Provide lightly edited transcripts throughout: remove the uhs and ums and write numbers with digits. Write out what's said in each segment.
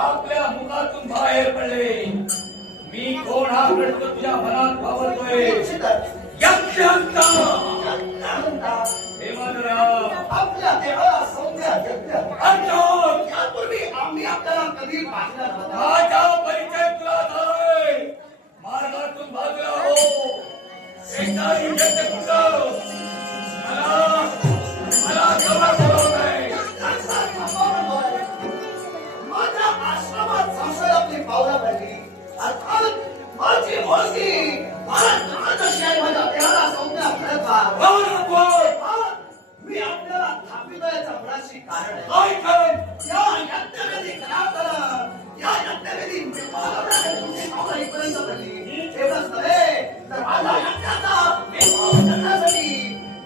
आपल्या मुखातून बाहेर पडले. मी कोण हा प्रश्न तुझ्या मनात वावरतोय. आपल्या देहाला सौम्य यापूर्वी आम्ही आपल्याला कधी पाहिलं नव्हतं. माझा परिचय तुला झालाय. मार्गातून बाजूला हो. एकदाही व्यक्त कुठं मला जवळ बोलवत आहे. माझ्या आश्रमात संशय आपली पावला पाहिजे. अर्थात माझी मुलगी मला जशी आहे माझ्या देहाला सौम्य मी आपल्याला थापिवयाच्या मुळाशी कारण आहे. या यज्ञवेदी या यज्ञवेदी इथपर्यंत पडली. एवढंच नव्हे तर माझ्या यज्ञाचा करण्यासाठी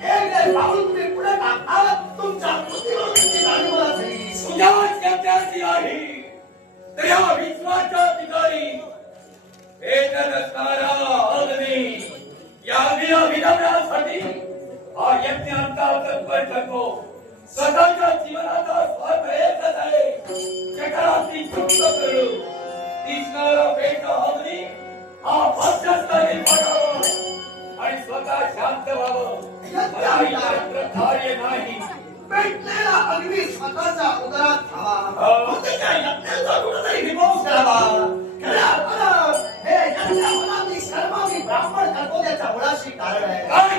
एक पाऊल तुम्ही पुढे टाकतात. तुमच्या बुद्धीवरती जाणीव मला झाली. तुझ्याच यज्ञाची आहे तर या विश्वाच्या ठिकाणी भेटत असणारा अग्नी या विधानासाठी हा यज्ञ अंतर्गत ठरतो. स्वतःच्या जीवनाचा स्वार्थ एकच आहे. जगाची तृप्त करू दिसणारा पेट अग्नी हा पश्चात्तानी पडावं आणि स्वतः शांत व्हावं. मला इतर कार्य नाही. पेटलेला अग्नी स्वतःच्या उदरात घ्यावा. त्याच्या यज्ञाचा कुठेतरी विमोच करावा. खऱ्या अर्थानं हे यज्ञ मनातली शर्मावी ब्राह्मण कर्तव्याच्या मुळाशी कारण आहे. कारण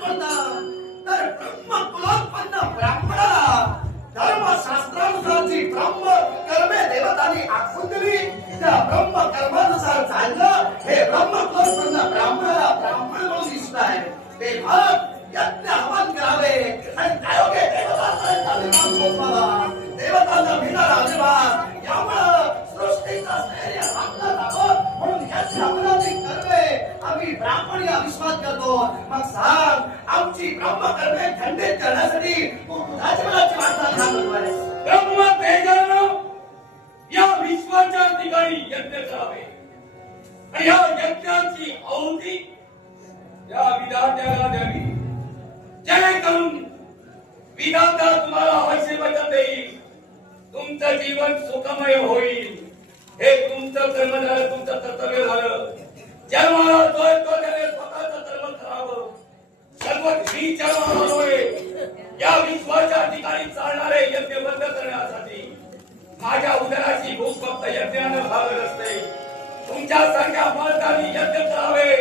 कोणतं तर ब्रह्मकुलोत्पन्न ब्राह्मणाला धर्मशास्त्रानुसार जी ब्रह्म कर्मे देवतांनी आखून दिली त्या ब्रह्म कर्मानुसार चाललं हे ब्रह्मकुलोत्पन्न ब्राह्मणाला ब्राह्मण म्हणून दिसत आहे. ते मग यज्ञ हवन करावे आणि त्यायोगे देवतांचा अभिमान सोपावा. देवतांना मिळणारा अभिमान यामुळं सृष्टीचा स्थैर्य राखलं जावं म्हणून यज्ञ हवनाची कर्मे आम्ही ब्राह्मण या विश्वास करतो. मग सांग आमची ब्रह्म कर्मे खंडित करण्यासाठी तू तुझ्या जीवनाची वाटचाल का करतोयस? ब्रह्म तेजानं या विश्वाच्या ठिकाणी यज्ञ करावे आणि या यज्ञाची आहुती या विधात्याला द्यावी. जेणेकरून विधाता तुम्हाला आशीर्वाद देईल. तुमचं जीवन सुखमय होईल. हे तुमचं कर्म झालं. तुमचं कर्तव्य झालं. जन्माला तोय तो त्याने स्वतःचं कर्म करावं. सर्व ही जन्माला या विश्वाच्या ठिकाणी चालणारे यज्ञ बंद करण्यासाठी माझ्या उदराची भूक फक्त यज्ञानं भागत असते. तुमच्यासारख्या माणसांनी यज्ञ करावे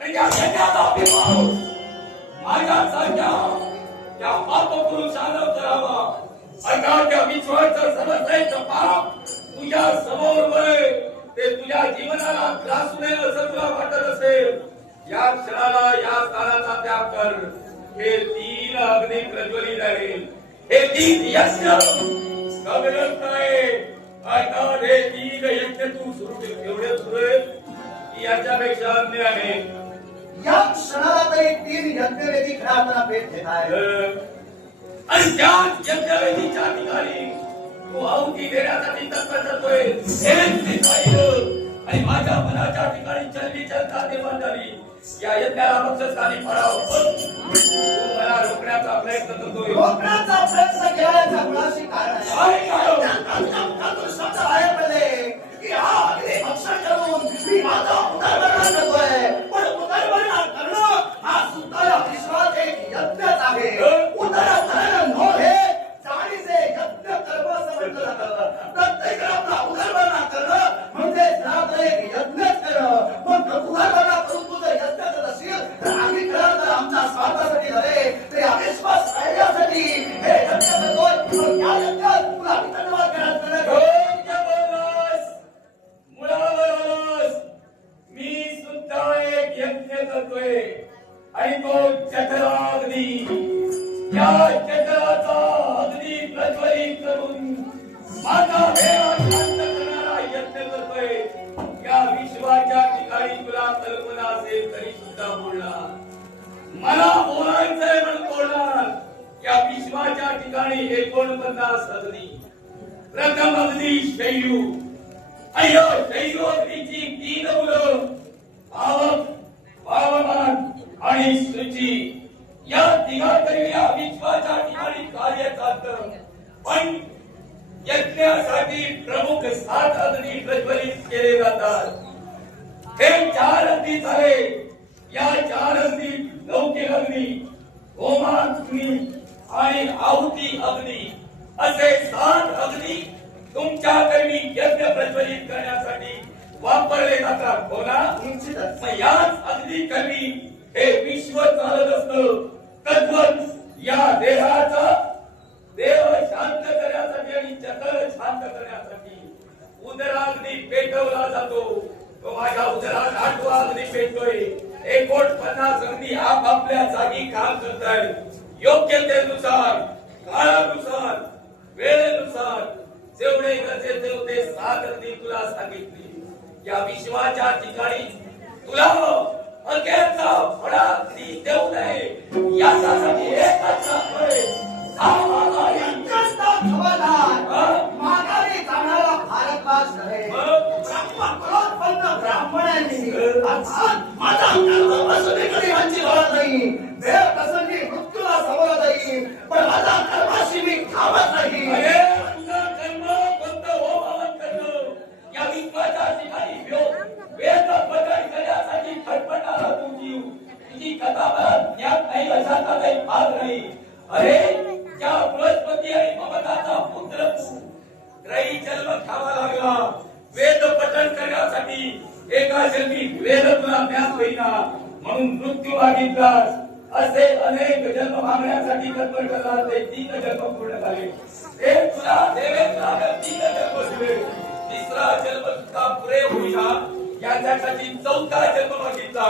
आणि या यज्ञाचा अभिमान माझ्यासारख्या त्या पापपुरुषानं करावा. अर्थात त्या विश्वाचं समस्येचं पाप तुझ्या समोर वळे ते तुझ्या जीवनाला त्रास नये असं तुला वाटत असेल. या क्षणाला या स्थानाचा त्याग कर. हे 3 अग्नी प्रज्वलित राहील. हे 3 यज्ञ कबरत नाही. अर्थात हे 3 यज्ञ तू सुरू ठेव. एवढे सुरू आहे की याच्यापेक्षा अन्य आहे. या क्षणाला तरी 3 यज्ञवेदी खराब भेट देत आहे. आणि त्याच यज्ञवेदीच्या ठिकाणी तू आहुती देण्यासाठी तत्पर करतोय. आणि माझ्या मनाच्या ठिकाणी चलनी चलता निर्माण झाली. या यज्ञाला बक्षस्थानी पडावं तू मला रोखण्याचा प्रयत्न करतोय. रोखण्याचा प्रयत्न केल्याच्या मुळाशी कारण बाहेर पडले की हा अग्नी भक्षण करून मी माझा उदरभरण करतोय. पण उदरभरण करणं हा सुद्धा या विश्वात एक यज्ञच आहे. उदरभरण नव्हे जाणीचे यज्ञ कर्म असं म्हटलं जातं. प्रत्येक आपला उदरभरण करणं म्हणजे एक यज्ञच करणं. मग उदरभरण करून तुझं यज्ञ करत असेल तर आम्ही खरं तर आमच्या स्वार्थासाठी झाले ते अविश्वास राहिल्यासाठी हे यज्ञ करतोय. पण या यज्ञात तुला धन्यवाद करायचं. मी सुद्धा एक यज्ञ करतोय आणि तो चक्राग्नी. या चक्राचा अग्नी प्रज्वलित करून माझा वेळ शांत करणारा मला बोलायचंय म्हणून बोलणार. या विश्वाच्या ठिकाणी 49 अग्नी. प्रथम अग्नी शैलू. अय्यो शैलू अग्नीची 3 मुलं, पावक, पावमान आणि शुची. या तिघांकडे या विश्वाच्या ठिकाणी कार्य चालतं. पण यज्ञासाठी प्रमुख 7 अग्नी प्रज्वलित केले जातात. हे 4 अग्नी झाले. या 4 अग्नी लौकिक अग्नी, होमान अग्नी आणि आहुती अग्नी असे 7 अग्नी तुमच्याकरवी यज्ञ प्रज्वलित करण्यासाठी वापरले जातात. हो ना? निश्चितच. मग याच अग्नी कवी हे विश्व चालत असतं. तद्वत या देहाचा देव शांत करण्यासाठी आणि चक्र शांत करण्यासाठी उदराग्नी पेटवला जातो. तो माझ्या उदरात 8वा अग्नी पेटतोय. 49 अग्नी आपापल्या जागी काम करतायत. योग्यतेनुसार, काळानुसार, वेळेनुसार जेवढे गरजेचे तेवढे 7 अग्नी तुला सांगितली. या विश्वाच्या ठिकाणी तुला अखेरचा फळा अग्नी देऊ नये यासाठी एकच आहे. माघारी जाणारा भारतवास नव्हे. ब्राह्मण ब्राह्मणांनी माझा कर्मप्रसंगी यांची गरज नाही. देव प्रसंगी मृत्यूला समोर जाईल, पण माझा कर्माशी मी थांबत नाही. तुझा कर्म कोणतं हो मावत करणं. या विश्वाच्या ठिकाणी वेद बदल करण्यासाठी फटफटाला तुझी कथा मला ज्ञात नाही, अशाचा काही भाग नाही. अरे ज्या बृहस्पती आणि ममताचा पुत्र तू त्रयी जन्म खावा लागला. वेद पठण करण्यासाठी एका जन्मी वेद तुला ज्ञात होईना म्हणून मृत्यू मागितलास. असे अनेक जन्म मागण्यासाठी तत्पर करला. ते 3 जन्म पूर्ण झाले. ते तुला देवेंद्र 3 जन्म दिले. 3रा जन्म सुद्धा पुरे होईना याच्यासाठी 4था जन्म मागितला.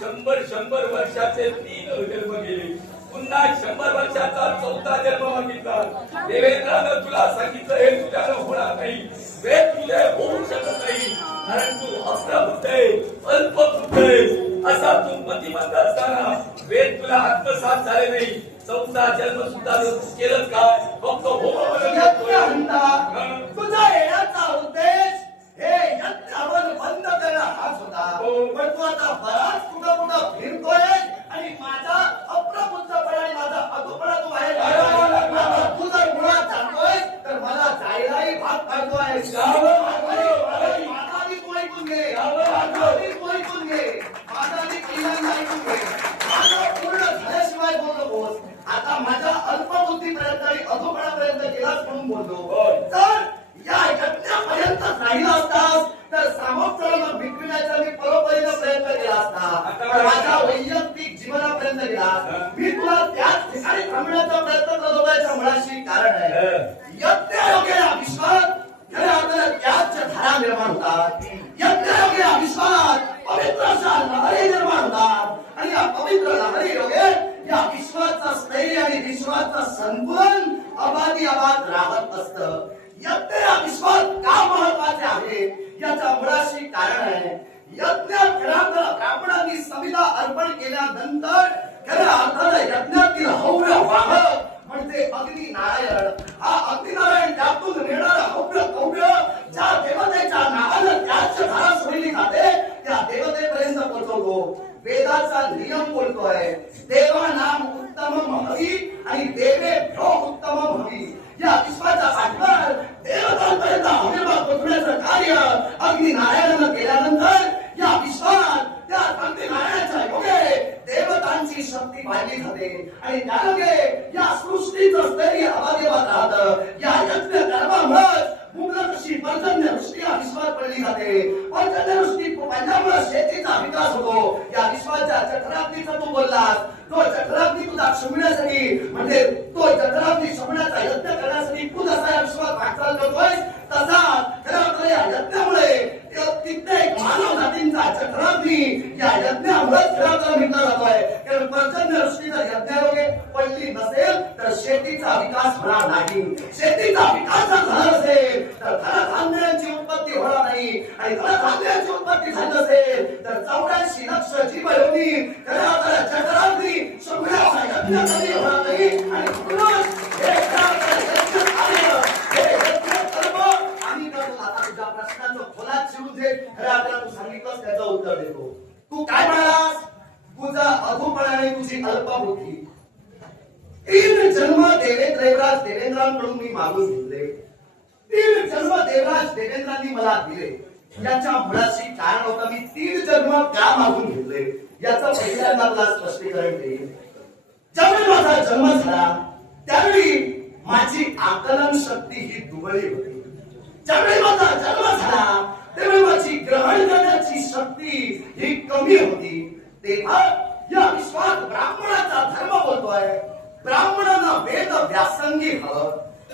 100 वर्षाचे 3 जन्म गेले. पुन्हा 100 वर्षाचा 4था जन्म मागितला. देवेंद्रानं तुला सांगितलं हे तुझ्यानं होणार नाही. वेद तुझे होऊ शकत नाही, कारण तू अप्रबुद्ध आहे, अल्पबुद्ध आहे. असा तू मतिमंद असताना वेद तुला आत्मसात झाले नाही. 4था जन्म सुद्धा तू केलं काय? फक्त तुझा येण्याचा उद्देश हे यज्ञावन बंद करणं हाच होता. पण तू आता बराच कुठं फिरतोय आणि माझा अप्रबुद्धपणा आणि माझा अधोपणा तू बाहेर काढतोय. तू जर मुळात जातोय तर मला जायलाही भाग पाडतोय. माझा आधी तू ऐकून घे. माझा आधी तू ऐकून घे. माझा आधी पहिल्यांदा ऐकून घे. माझं पूर्ण झाल्याशिवाय बोलू नकोस. आता माझ्या अल्पबुद्धीपर्यंत आणि अधोपणापर्यंत गेलास म्हणून बोलतो. तर या यज्ञापर्यंतच राहिला असतास तर सामोपचाराला मिटविण्याचा मी परोपरीने प्रयत्न केला असता. माझ्या वैयक्तिक जीवनापर्यंत गेला. मी तुला त्याच ठिकाणी थांबण्याचा प्रयत्न करत होता. मुळाशी कारण आहे यज्ञयोगे विश्वास खऱ्या अर्थाने त्याच धारा निर्माण होतात. यज्ञयोगे विश्वास पवित्र अशा लहरी निर्माण होतात आणि या पवित्र लहरी योगे या विश्वाचा स्थैर्य आणि विश्वाचा संतुलन अबाधिअबाध राहत असतं. यज्ञ या विश्वास का महत्वाचे आहे याच्या मुळाशी कारण आहे. यज्ञ खऱ्या ब्राह्मणांनी समिधा अर्पण केल्यानंतर खऱ्या अर्थाने यज्ञातील हव्य वाहक म्हणजे अग्नी नारायण. हा अग्नी नारायण त्यातून येणारा हव्य कव्य ज्या देवतेच्या नावानं त्याच धारा सोडली जाते त्या देवतेपर्यंत पोहोचवतो. वेदाचा नियम बोलतोय देवा नाम उत्तमम हवी आणि देवेभ्यो उत्तमम हवी. या विश्वाचा पाठबळ देवतांपर्यंत हवेबाद पोचवण्याचं कार्य अग्नी नारायणानं केल्यानंतर या विश्वात त्या अग्नी नारायणाच्या योगे देवतांची शक्ती वाढली जाते आणि त्यायोगे या सृष्टीचं स्थैर्य अबाधिअबाध राहतं. या यज्ञ कर्मामुळेच कशी पर्जन्यवृष्टी या विश्वात पडली जाते. पर्जन्यवृष्टी पडल्यामुळे शेतीचा विकास होतो. या विश्वाच्या चक्राग्नीचा तू बोललास. तो चक्राग्नी तुझा क्षमिण्यासाठी म्हणजे तो चक्राग्नी शमण्याचा यज्ञ करण्यासाठी तू जसा या विश्वात वाटचाल करतोय तसा खऱ्या या यज्ञामुळे कित्येक मानव जातींचा चक्राग्नी या यज्ञामुळेच खऱ्या मिळला जातोय. कारण पर्जन्यवृष्टी जर यज्ञायोगे पडली नसेल तर शेतीचा विकास होणार नाही. शेतीचा विकास जर झाला नसेल तर धनधान्यांची उत्पत्ती होणार नाही आणि धनधान्यांची उत्पत्ती झाली नसेल तर 84 लक्ष जीवयोनी खऱ्या चक्राग्नी यज्ञ कधी होणार नाही आणि म्हणूनच हे यज्ञ आलेलं, हे यज्ञ कर्म आम्ही करतो. आता तुझ्या प्रश्नाचं खोलात शिरून जे खरं आपल्याला तू सांगितलंस त्याचं उत्तर देतो. तू काय म्हणालास? तुझा अधूपणाने तुझी अल्पबुद्धी. 3 जन्म देवेंद्रराज देवेंद्रांकडून मी मागून घेतले. 3 जन्म देवराज देवेंद्रांनी मला दिले. याच्या मुळाशी कारण होतं मी 3 जन्म का मागून घेतले याचं पहिल्यांदा तुला स्पष्टीकरण देईन. ज्यावेळी माझा जन्म झाला त्यावेळी माझी आकलन शक्ती ही दुबळी होती. ज्यावेळी माझा जन्म झाला त्यावेळी माझी ग्रहण करण्याची शक्ती ही कमी होती. तेव्हा या विश्वात ब्राह्मणाचा धर्म बोलतोय. ब्राह्मणांना वेद व्यासंगी हवं,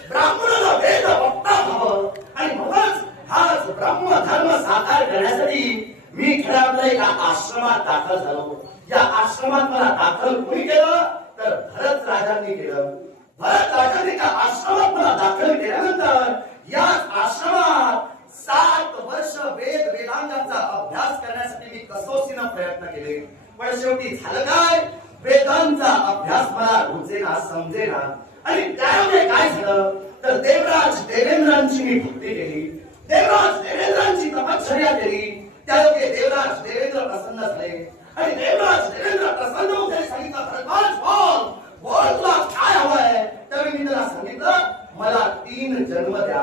ब्राह्मणाला वेद वक्ता हवं आणि म्हणूनच हाच ब्रह्म धर्म साकार करण्यासाठी मी खेळातल्या एका आश्रमात दाखल झालो. या आश्रमात मला दाखल कोणी केलं तर भरत राजांनी केलं. भरत राजांनी त्या आश्रमात मला दाखल केल्यानंतर या आश्रमात 7 वर्ष वेदांगाचा अभ्यास करण्यासाठी मी कसोशीनं प्रयत्न केले. पण शेवटी झालं काय? वेदांचा अभ्यास मला रुचेना, समजेना आणि त्यामुळे काय झालं तर देवराज देवेंद्रांची मी भक्ती केली. देवराज देवेंद्रांची तपश्चर्या केली. त्यायोगे देवराज देवेंद्र प्रसन्न झाले आणि देवराज देवेंद्र प्रसन्न होऊन त्याने सांगितलं, भरद्वाज बोल बोल तुला काय हवंय? त्यावेळी मी त्याला सांगितलं, मला 3 जन्म द्या.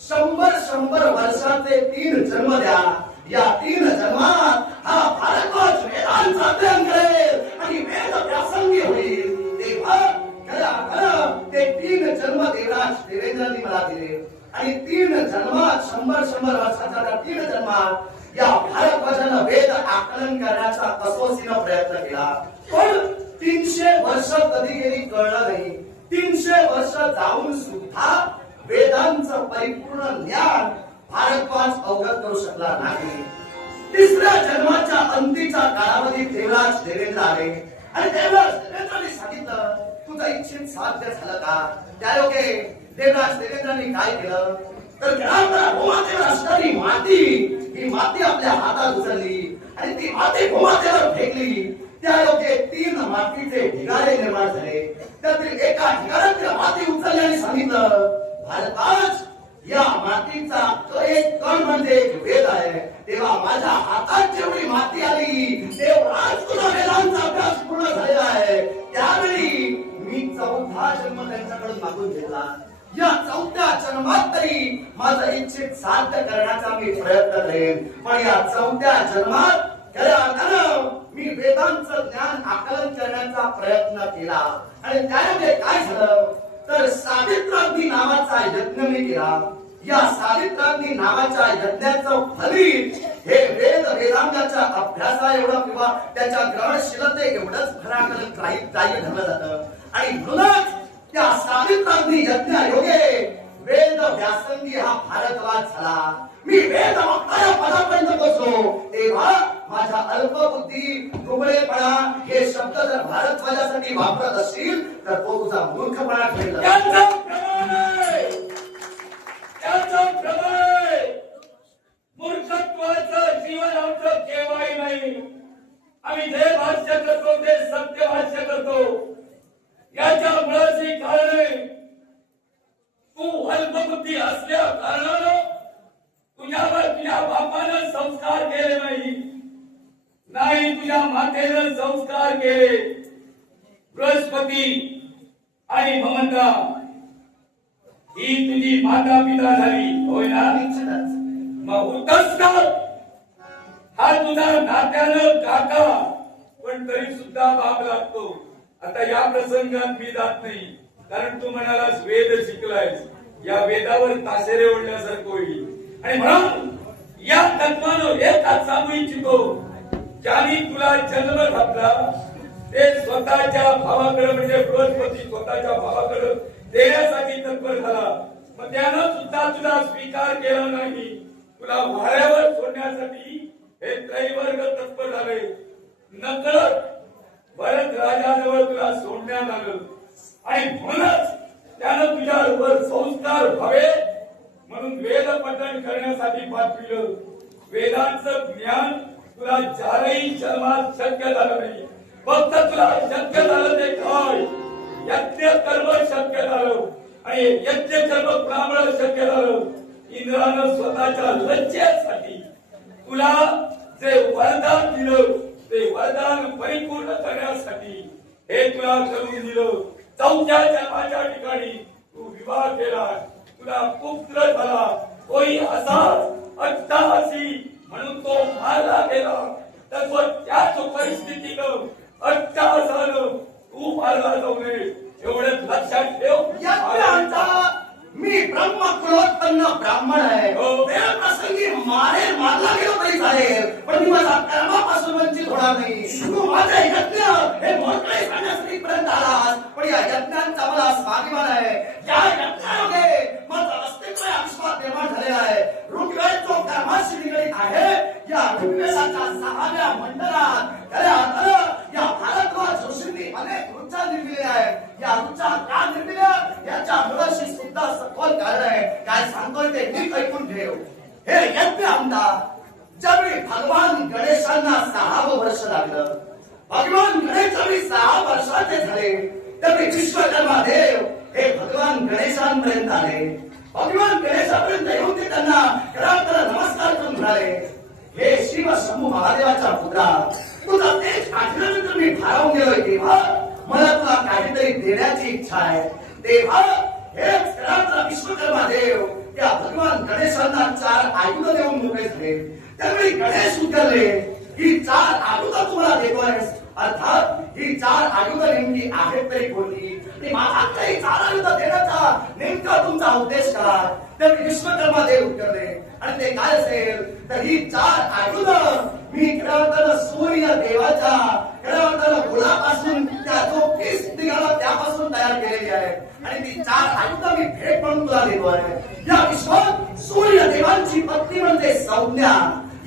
100 वर्षाचे 3 जन्म द्या. या 3 जन्मात हा भारद्वाज वेदांचा अध्ययन करेल आणि वेद व्यासंगी होईल. तेव्हा खरं ते 3 जन्म देवराज देवेंद्रांनी मला दिले आणि 3 जन्मात 100 वर्षाच्या त्या 3 जन्मात या भारद्वाजानं वेद आकलन करण्याचा कसोशीनं प्रयत्न केला. पण 300 वर्ष कधी गेली कळलं नाही. 300 वर्ष जाऊन सुद्धा वेदांचं परिपूर्ण ज्ञान भारद्वाज अवगत करू शकला नाही. 3ऱ्या जन्माच्या अंतीच्या काळामध्ये देवराज देवेंद्र आले आणि देवराज देवेंद्रांनी सांगितलं, तुझं इच्छित साध्य झालं का? त्यायोगे देवराज देवेंद्रांनी काय केलं तर भूमातेवर असणारी माती, ही माती आपल्या हातात उचलली आणि ती माती भूमातेवर फेकली. त्यायोगे 3 मातीचे ढिगारे निर्माण झाले. त्यातील एका ढिगाऱ्यात माती उचलली आणि सांगितलं, भारद्वाज या मातीचा एक कण म्हणजे एक वेद आहे. तेव्हा माझ्या हातात जेवढी माती आली तेवढाच तुला वेदांचा अभ्यास पूर्ण झालेला आहे. त्यावेळी मी 4था जन्म त्यांच्याकडून मागून घेतला. या 4थ्या जन्मात तरी माझं इच्छित साध्य करण्याचा मी प्रयत्न करेन. पण या 4थ्या जन्मात खऱ्या अर्थानं मी वेदांचं ज्ञान आकलन करण्याचा प्रयत्न केला आणि त्यामुळे काय झालं तर सावित्राग्नी नावाचा यज्ञ मी केला. या सावित्राग्नी नावाच्या यज्ञाचं फलित हे वेदांगाच्या अभ्यासा एवढं किंवा त्याच्या ग्रहणशीलते एवढंच खराखरं ग्राह्य धरलं जातं आणि म्हणूनच त्या सावित्राग्नी यज्ञायोगे वेद व्यासंगी हा भारद्वाज झाला. मी वेद वक्ता या पदापर्यंत पोहोचलो. तेव्हा माझा अल्पबुद्धी, दुबळेपणा हे शब्द जर भारद्वाजासाठी वापरत असतील तर तो तुझा मूर्खपणा ठरेल. मूर्खत्वाचं जीवन आमचं केव्हाही नाही. आम्ही जे भाष्य करतो ते सत्य भाष्य करतो. याच्या मुळाची कारणे तू अल्पबुद्धी असल्या कारणानं तुझ्यावर तुझ्या बापानं संस्कार केले नाही, तुझ्या मातेनं संस्कार केले. बृहस्पती आणि भवंता ही तुझी माता पिता झाली, होय ना? मग होतच का? हा तुझा नात्यानं काका पण तरी सुद्धा बाप लागतो. आता या प्रसंगात मी जात नाही, कारण तू म्हणालास वेद शिकलायस, या वेदावर ताशेरे ओढल्यासारखं होईल. आणि म्हणून या तत्वानं एकच सांगू इच्छितो, ज्याने तुला जन्म घातला ते स्वतःच्या भावाकडे म्हणजे बृहस्पती स्वतःच्या भावाकडे देण्यासाठी तत्पर झाला. मग त्यानं सुद्धा तुला स्वीकार केला नाही. तुला वाऱ्यावर सोडण्यासाठी हे त्रैवर्ग तत्पर झाले. नकळत भरत राजाजवळ तुला सोडण्यात आलं आणि म्हणूनच त्यानं तुझ्यावर संस्कार व्हावे म्हणून वेद पठण करण्यासाठी पाठविलं. वेदांचं ज्ञान तुला 4ही जन्मात शक्य झालं नाही. फक्त तुला शक्य झालं ते काय यज्ञ कर्म शक्य झालं आणि यज्ञ कर्म ब्राह्मण शक्य झालं. इंद्रानं स्वतःच्या लज्जेसाठी तुला जे वरदान दिलं ते वरदान परिपूर्ण करण्यासाठी हे तुला करून दिलं. 4थ्या जन्माच्या ठिकाणी तू विवाह केला, तुला पुत्र झाला. कोणी असाच अट्टहासी म्हणून तो मारला गेला. तर त्याच परिस्थितीनं अट्टहासानं तू मारला जाऊ नये एवढं लक्षात ठेव. मी ब्रह्म कुलोत्पन्न ब्राह्मण आहे. त्या प्रसंगी मारला गेलो तरी चालेल, पण मी माझा कर्मापासून वंचित होणार नाही. तू माझे यज्ञ हे मोठे करण्यासाठी पर्यंत आलास, पण या यज्ञांचा मला स्वाभिमान आहे. या यज्ञामध्ये माझं अस्तित्व आविष्कार निर्माण झालेला आहे. ऋग्वेद जो कर्माशी निगडीत आहे, या ऋग्वेदाच्या 6व्या मंडलात या भारद्वाज ऋषींनी अनेक ऋचा निर्मिल्या आहेत. या ऋचा का निर्मिल्या याच्या मुळाशी सुद्धा सखोल कारण आहे. काय सांगतोय ते नीट ऐकून ठेव. हे यज्ञ आमदार ज्यावेळी भगवान गणेशांना 6वं वर्ष लागलं, भगवान गणेश ज्यावेळी 6 वर्षाचे झाले, त्यावेळी विश्वकर्मा देव हे भगवान गणेशांपर्यंत आले. भगवान गणेशापर्यंत येऊन ते त्यांना नमस्कार करून म्हणाले, हे शिव शंभू महादेवाच्या पुत्रा, तुझा तेज काढल्यानंतर मी भारावून गेलोय. तेव्हा मला तुला काहीतरी देण्याची इच्छा आहे. तेव्हा हे विश्वकर्मा देव त्या भगवान गणेशांना 4 आयुध देऊन मोकळे झाले. त्यावेळी गणेश उतरले, ही 4 आयुध तुम्हाला देतोयस, अर्थात ही 4 आयुध नेमकी आहेत तरी कोणती? माझ्याकडे 4 आयुध देण्याचा नेमका तुमचा उद्देश काय? त्यावेळी विश्वकर्मा देव उतरले आणि ते काय असेल तर ही 4 आयुध मी सूर्य देवाच्या गुलापासून त्या जो केस निघाला त्यापासून तयार केलेली आहे आणि ती 4 आयुध मी भेट म्हणून तुला देतोय. या विश्वात सूर्य देवांची पत्नी म्हणजे संज्ञा.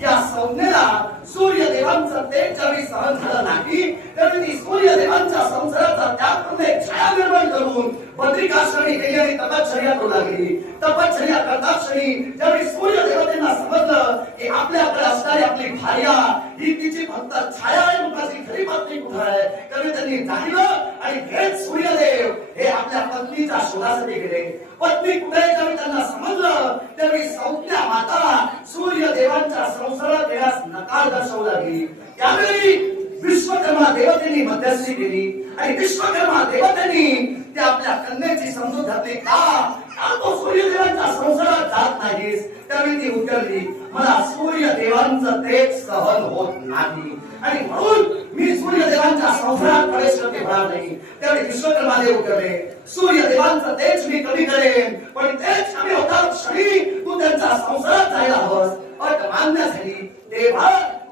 या संज्ञेला सूर्यदेवांचं तेज ज्यावेळी सहन झालं नाही, त्यावेळी ती सूर्यदेवांच्या संसाराचा त्याग करून एक छाया निर्माण करून बद्रिकाश्रमी गेली आणि तपश्चर्या करू लागली. तपश्चर्या करता क्षणी ज्यावेळी सूर्यदेवतेंना समजलं की आपल्याकडे असणारी आपली भार्या ही तिची फक्त छाया आहे, मुखाची खरी पत्नी कुठे आहे, त्यावेळी त्यांनी जाणलं आणि थेट सूर्यदेव हे आपल्या पत्नीच्या शोधासाठी गेले. पत्नी कुठे ज्यावेळी त्यांना समजलं, त्यावेळी संज्ञा माता सूर्यदेवांच्या संसारात येण्यास नकार दर्शवू लागली. त्यावेळी विश्वकर्मा देवतेने मध्यस्थी केली आणि विश्वकर्मा देवतेने त्या आपल्या कन्येची समजूत घातली. का तो सूर्यदेवांच्या संसारात जात नाहीस? त्यावेळी ती उतरली, मला सूर्यदेवांचं तेज सहन होत नाही आणि म्हणून मी सूर्यदेवांच्या संसारात प्रवेश करते होणार नाही. त्यावेळी विश्वकर्मा देव उतरले, सूर्यदेवांचं तेज मी कमी करेन, पण तेज कमी होतात क्षणी तू त्यांच्या संसारात जायला हवंस. अट मान्य झाली. तेव्हा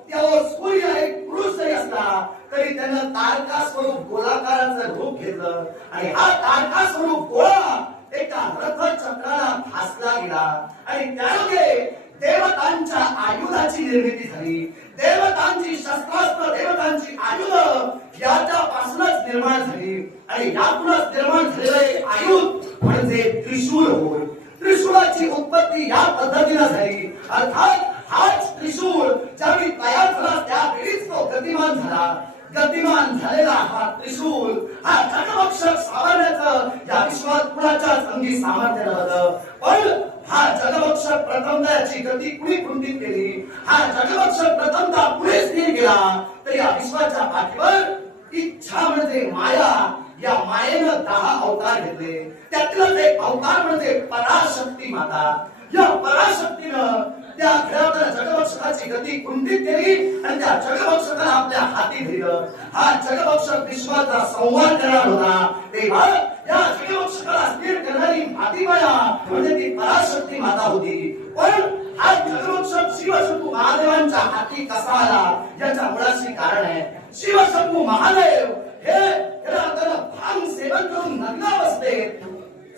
त्यावर सूर्य एक पुरुष जरी असला तरी त्यानं तारका स्वरूप गोलाकाराचं रूप घेतलं आणि हा तारका स्वरूप गोळा एका रथचक्राला फासला गेला आणि त्यायोगे देवतांच्या आयुधाची निर्मिती झाली. देवतांची शस्त्रास्त्र, देवतांची आयुध याच्यापासूनच निर्माण झाली आणि यातूनच निर्माण झालेले आयुध म्हणजे त्रिशूळ होय. त्रिशूळाची उत्पत्ती या पद्धतीने झाली. अर्थात हाच त्रिशूळ ज्यावेळी तयार झाला त्यावेळीच तो गतिमान झाला. गतिमान झालेला हा त्रिशूळ हा जगभक्षक सावरण्याचं या विश्वात कुणाच्याच अंगी सामर्थ्य नव्हतं. पण हा जगभक्षक प्रथमतः याची गती कुणी कुंठित केली? हा जगभक्षक प्रथमतः पुढे स्थिर गेला तर या विश्वाच्या पाठीवर इच्छा म्हणजे माया, या मायेनं 10 अवतार घेतले. त्यातलाच एक अवतार म्हणजे पराशक्ती माता. या पराशक्तीनं त्या खेळातल्या जगभक्षकाची गती कुंठित केली आणि त्या जगभक्षकाला आपल्या हाती दिलं. हा जगभक्षक विश्वाचा संवाद करणार होता. तेव्हा या जगभक्षकाला स्थिर करणारी मातीमाया म्हणजे ती पराशक्ती माता होती. पण हा जगभक्षक शिवशंभू महादेवांच्या हाती कसा आला याच्या मुळाशी कारण आहे. शिवशंभू महादेव हे भांग सेवन करून नग्नावस्थेत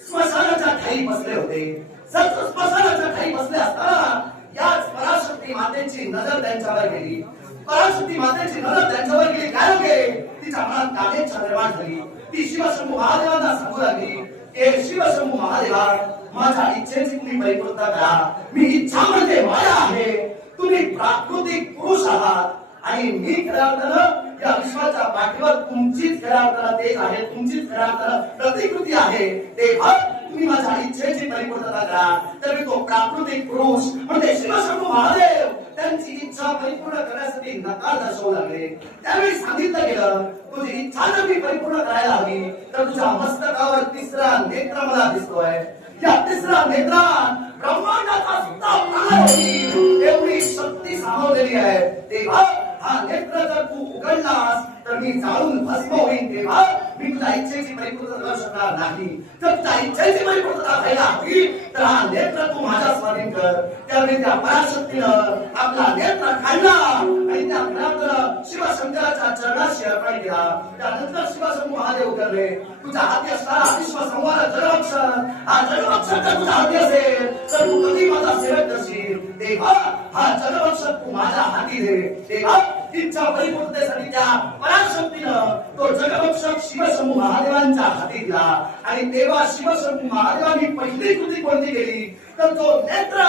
स्मशानाच्या ठाई बसले होते. स्मशानाच्या ठाई बसले असताना याच पराशक्ती मातेची नजर त्यांच्यावर गेली. पराशक्ती मातेची नजर त्यांच्यावर गेली. काय होते? तिच्या मनात कामेच्छा निर्माण झाली. ती शिवशंभू महादेवांना सांगू लागली, हे शिवशंभू महादेवा, माझ्या इच्छेची तुम्ही परिपूर्णता करा. मी इच्छा म्हणजे माया आहे. तुम्ही प्राकृतिक पुरुष आहात आणि मी खऱ्या अर्थानं या विश्वाच्या पाठीवर तुमचीच खऱ्या अर्थानं तेज आहे, तुमचीच खऱ्या अर्थानं प्रतिकृती आहे. तेव्हा तुम्ही माझ्या इच्छेची परिपूर्णता करा. तर मी तो प्राकृतिक पुरुष म्हणजे शिवशंभू महादेव त्यांची इच्छा परिपूर्ण करण्यासाठी नकार दर्शवू लागले. त्यावेळी सांगितलं गेलं, तुझी इच्छा जर मी परिपूर्ण करायला हवी तर तुझ्या मस्तकावर तिसरा नेत्र मला दिसतोय. या तिसरा नेत्रात ब्रह्मांडाचा सुद्धा प्रलय होईल एवढी शक्ती सामावलेली आहे. तेव्हा हा नेत्र जर तू उघडलास तर मी जाळून भस्म होईन. तेव्हा मी तुझ्या इच्छेची परिपूर्णता करू शकणार नाही. जर तुझ्या इच्छेची परिपूर्णता व्हायला हवी तर हा नेत्र तू माझ्या स्वाधीन कर. त्यावेळी त्या पराशक्तीनं आपला नेत्र काढला आणि त्या घरात शिवशंकराच्या चरणाशी अर्पण केला. त्यानंतर शिवशंभू महादेव उतरले. तुझ्या हाती असणारा विश्वसंहार जगवक्षर, हा जगवक्षर जर तुझ्या हाती असेल तर तू कधी माझा सेवक करशील. तेव्हा हा जगवक्षर तू माझ्या हाती दे. तेव्हा इच्छा परिपूर्णतेसाठी त्या पराशक्तीनं तो जगवक्षक शिवशंभू महादेवांच्या हाती दिला. आणि तेव्हा शिवशंभू महादेवांनी पहिली कृती कोणती केली तर तो नेत्र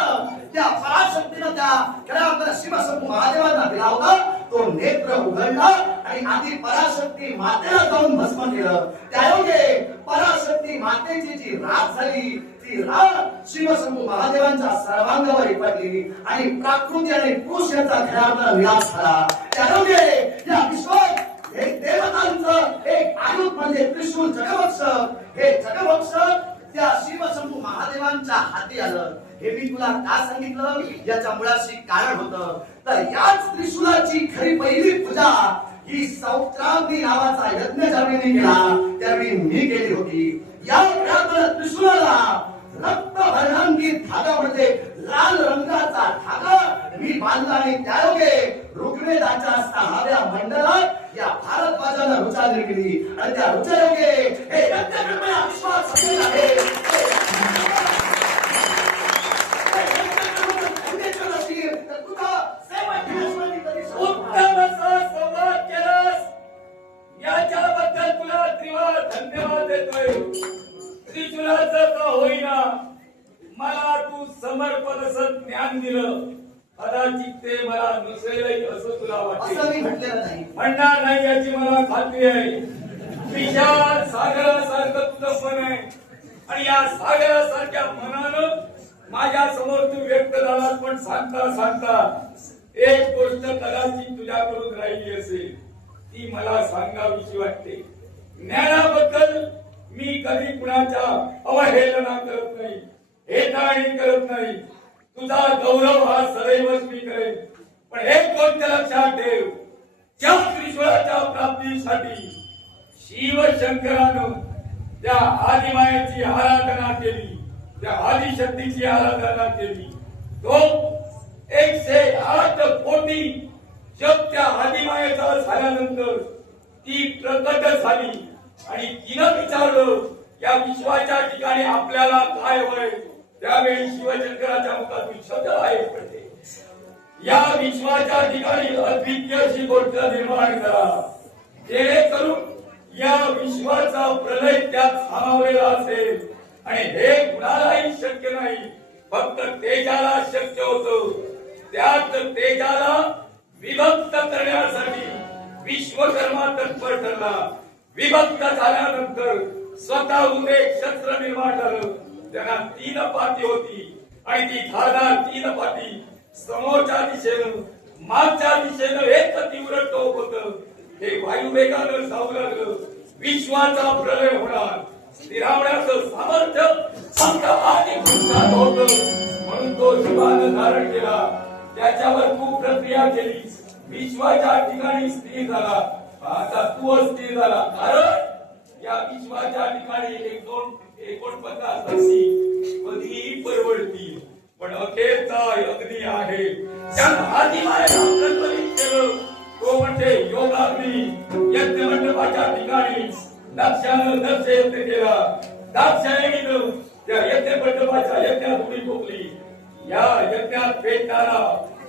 त्या पराशक्तीनं त्या खऱ्या शिवशंभू महादेवांना दिला होता. तो नेत्र उघडला आणि आधी पराशक्ती मातेला जाऊन भस्म केलं. त्यायोगे पराशक्ती मातेची जी राख झाली ती राख शिवशंभू महादेवांच्या सर्वांगावर पडली आणि प्राकृती आणि पुरुष यांचा खऱ्या अर्थानं विलास झाला. त्यायोगे या विश्वात एक देवतांचं एक आयुध म्हणजे त्रिशूल जगवक्षक. हे जगवक्षक त्या शिवशंभू महादेवांच्या हाती आलं. हे मी तुला का सांगितलं याच्या मुळाशी कारण होतं. तर याच त्रिशूलाची खरी पहिली पूजा ही सौत्रांती नावाचा यज्ञ ज्यावेळी केला त्यावेळी मी केली होती. या त्रिशूलाला रक्त वर्णांकित धागा म्हणजे लाल रंगाचा धागा मी बांधला आणि त्यायोगे ऋग्वेदाच्या 6व्या मंडलात या भारद्वाजानं रुचा निर्मिली आणि त्या रुचायोगे हे यज्ञकर्म विश्वास सफल आहे. उत्तम असा संवाद केलास याच्याबद्दल तुला त्रिवार धन्यवाद देतोय. त्रिशूलाचं का होईना मला तू समर्पण असं ज्ञान दिलं. कदाचित ते मला नसेल असं तुला वाटतं. असं मी म्हटलेलं नाही, म्हणणार नाही याची मला खात्री आहे. विशाल सागरासारखं तुझं मन आहे आणि या सागरासारख्या मनानं माझ्या समोर तू व्यक्त झालास. पण सांगता सांगता एक गोष्ट कदाचित तुझ्याकडून राहिली असेल ती मला सांगावीशी वाटते. ज्ञानाबद्दल मी कधी कुणाच्या अवहेलना करत नाही, हेटाळणी करत नाही. तुझा गौरव हा सदैवच मी करेन. पण एक गोष्ट लक्षात ठेव, ज्या त्रिशूळाच्या प्राप्तीसाठी शिवशंकरानं त्या आदिमायेची आराधना केली, त्या आदिशक्तीची आराधना केली, तो 108 कोटी जप त्या आदिमायेचा झाल्यानंतर ती प्रकट झाली आणि तिनं विचारलं या विश्वाच्या ठिकाणी आपल्याला काय हवंय. त्यावेळी शिवशंकराच्या मुखातून शब्द आहे पडते, या विश्वाच्या ठिकाणी अद्वितीय अशी गोष्ट निर्माण करा जेणेकरून या विश्वाचा प्रलय त्यात सामावलेला असेल. आणि हे कुणालाही शक्य नाही, फक्त तेजाला शक्य होतं. त्यात तेजाला विभक्त करण्यासाठी विश्वकर्मा तत्पर ठरला. विभक्त झाल्यानंतर स्वतःहून एक शस्त्र निर्माण झालं. त्यांना 3 पाती होती आणि ती धारदार 3 पाती समोरच्या दिशेनं मागच्या दिशेनं एक तीव्र टोक होतं. हे वायुवेगानं जाऊ लागलं. विश्वाचा प्रलय होणार, स्थिरावण्याचं सामर्थ्य फक्त आदिपुरुषात होतं. म्हणून तो शिवानं धारण केला. त्याच्यावर तू प्रक्रिया केली, विश्वाच्या ठिकाणी स्थिर झाला. आता तू अस्थिर झाला, कारण या विश्वाच्या ठिकाणी 49 वर्षी कधीही परवडतील. पण अखेरचा अग्नी आहे, त्यानं आदिमायेला प्रज्वलित केलं. तो म्हणजे योगाग्नी. यज्ञ मंडपाच्या ठिकाणी दक्षानं दक्ष यज्ञ केला. दाक्षायणीनं त्या यज्ञ मंडपाच्या यज्ञात उडी ठोकली. या यज्ञात पेटणारा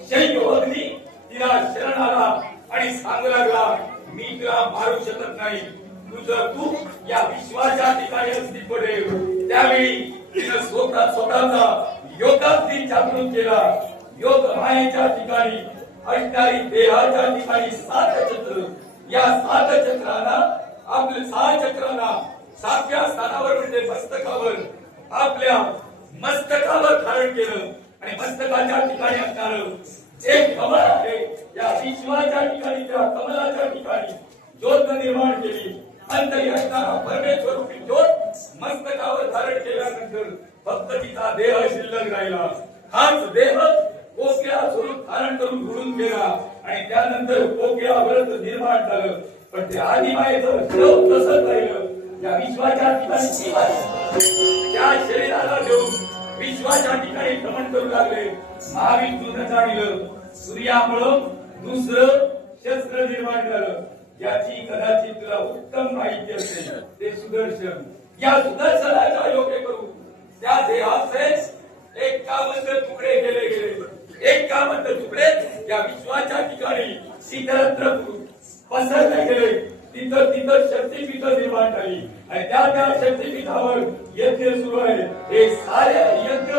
शैव अग्नी तिला शरण आला आणि सांगू लागला, मी तुला मारू शकत नाही, तू या विश्वाच्या ठिकाणी अस्तित्व ठेव. त्यावेळी तिनं स्वतःचा योगाग्नी जागृत केला. योग मायेच्या ठिकाणी असणारी देहाच्या ठिकाणी 7 छत्र, या 7 चक्रांना आपल्या 6 चक्रांना 7व्या स्थानावर म्हणजे मस्तकावर आपल्या मस्तकावर धारण केलं आणि मस्तकाच्या ठिकाणी असणार एक कमळ आहे. या विश्वाच्या ठिकाणी त्या कमलाच्या ठिकाणी ज्योत निर्माण केली. अंतरी असणारा परमेश्वर रूपी ज्योत मस्तकावर धारण केल्यानंतर फक्त तिचा देह शिल्लक राहिला. हाच देह कोकिळा स्वरूप धारण करून उडून गेला आणि त्यानंतर कोकिळा व्रत निर्माण झालं. पण ते आदिमायेचं शव तसंच राहिलं. या विश्वाच्या ठिकाणी त्या शरीराला घेऊन विश्वाच्या ठिकाणी भ्रमण करू लागले. महाविष्णूनं जाणलं सूर्यामुळं दुसरं शस्त्र निर्माण झालं. याची कदाचित तुला उत्तम माहिती असेल. ते सुदर्शन. या सुदर्शनाचा योग्य करू त्या देहाचे एकावन्न तुकडे केले गेले. एकावन्न तुकडे या विश्वाच्या ठिकाणी इतरत्र पसरले गेले. तिथं शक्तीपीठ निर्माण झाली आणि त्या शक्तीपीठावर यज्ञ सुरू आहे. हे सारे यज्ञ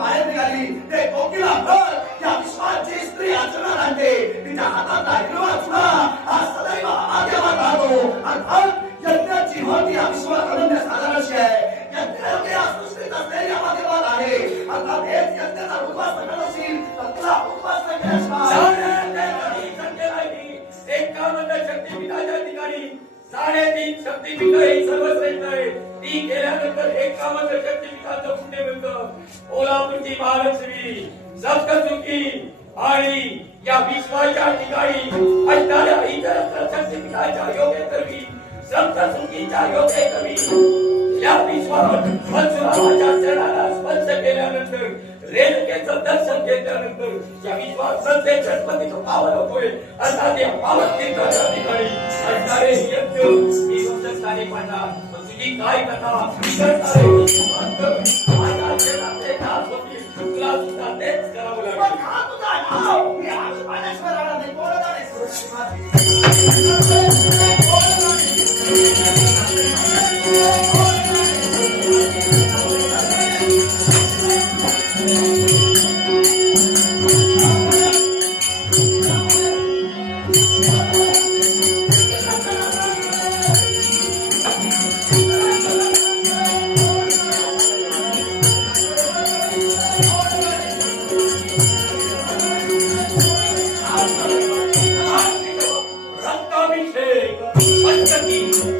बाहेर निघाली ते कोकिला या विश्वाची स्त्री अर्चना रांडे तिच्या हातातला हिरवा चुडा हा सदैव आद्यमान राहतो. अर्थात यज्ञाची होती या विश्वात अनन्य साधारणशी आहे. यज्ञ या सृष्टीत असलेली आदिवाद आहे. अर्थात हेच यज्ञाचा उद्वासन करत असेल तर तुला उद्वासन केल्याशिवाय एकावन्न शक्तीपीठाच्या ठिकाणी 3.5 शक्तीपीठ ही सर्वश्रेष्ठ आहे. ती केल्यानंतर 51 शक्तीपीठाचं पुण्य मिळतं. कोल्हापूरची महालक्ष्मी सप्तशृंगी आणि या विश्वाच्या ठिकाणी असणाऱ्या इतर शक्तीपीठाच्या योगेकरवी सप्तशृंगीच्या योगेकरवी या विश्वावर परशुरामाच्या चरणाला स्पर्श केल्यानंतर रेणुकेचं दर्शन घेतल्यानंतर या विश्वात प्रत्येक गणपतीचं पावन होतोय. अर्थात या पावन तीर्थाच्या ठिकाणी असणारे यज्ञ ही वंशस्थाने पाडणार. तुझी काय कथा माझ्या शरीराचे नाश होतील. तुला सुद्धा तेच करावं लागेल. रक्ताभिषेक पंचकी